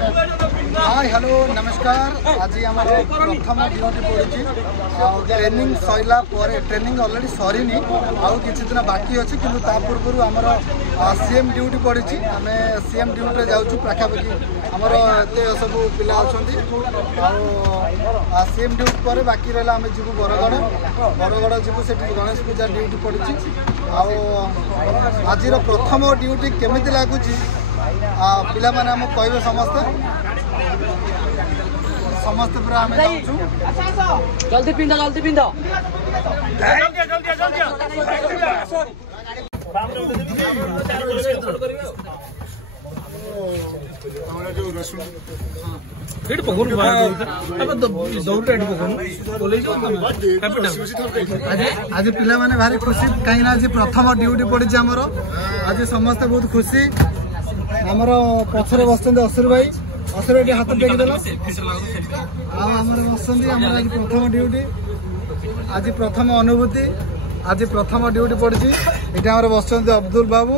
Hi hello नमस्कार। आज आम प्रथम ड्यूटी पड़ी ट्रेनिंग सरला ट्रेनिंग ऑलरेडी सरीनी आउ किसी दिन बाकी अच्छी कि पूर्व आमर सीएम ड्यूटी पड़ी आम सीएम ड्यूटी जाऊँ पाखापाखि आमर एत सब पिला अच्छा सीएम ड्यूटी पर बाकी रहा आम जीव बरगढ़ जीव से गणेश पूजा ड्यूटी पड़ी आज प्रथम ड्यूटी केमी लगुच पिला माने हम कहबे समस्त पूरा आम जल्दी पिंदा आज पिला माने भारी खुशी कहीं आज प्रथम ड्यूटी पड़ी आज समस्त बहुत खुशी आमर पछरे बस असुर भाई हाथ टेकिदेल आमर बस आज प्रथम ड्यूटी आज प्रथम अनुभूति आज प्रथम ड्यूटी पड़ी ये बस अब्दुल बाबू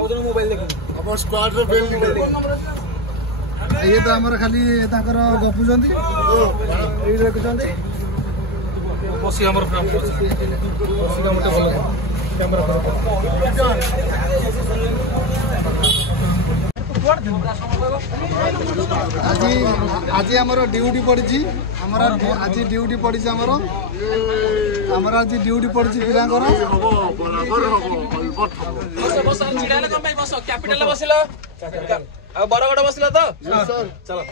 ये तो आमर खाली गपुंट आज आज आमर ड्यूटी पड़ी आज ड्यूटी पड़ी आमर आज ड्यूटी पड़ी पिला बरगढ़ बसला तो चलो।